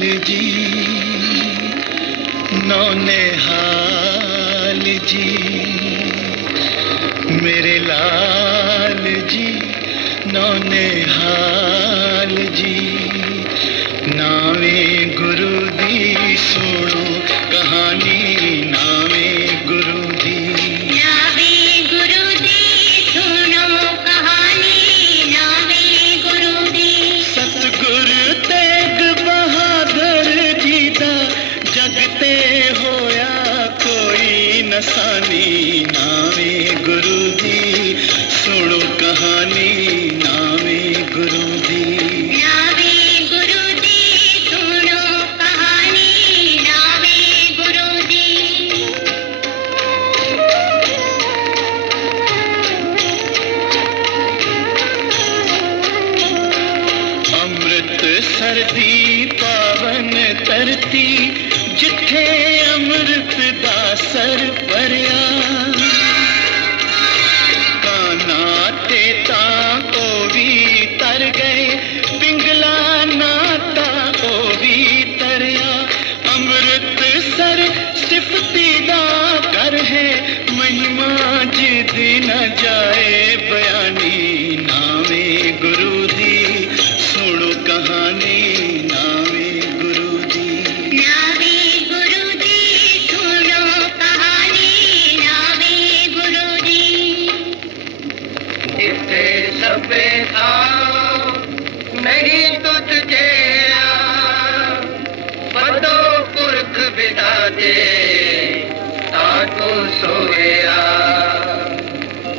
जी नौने हाल जी मेरे लाल जी नौने हाल जी नावे जगते होया कोई नसानी नामे गुरु जी सुनो कहानी नामे गुरु जी नामे गुरु अमृत सरदी पावन तरती जिथे अमृत का सर परया। काना ते ता ओ तर गए, पिंगला नाता ओ वी तरया। अमृत सर सिफती दा कर है, महिमा जिद न जाए, बयानी नामे गुरु ਤੇ ਸਭੇ ਥਾਂ ਨਹੀਂ ਤੁਝ ਜੇਆ। ਬਦੋ ਪੁਰਖ ਵਿਦਾ ਦੇ ਤਾਂ ਤੂੰ ਸੋਏ।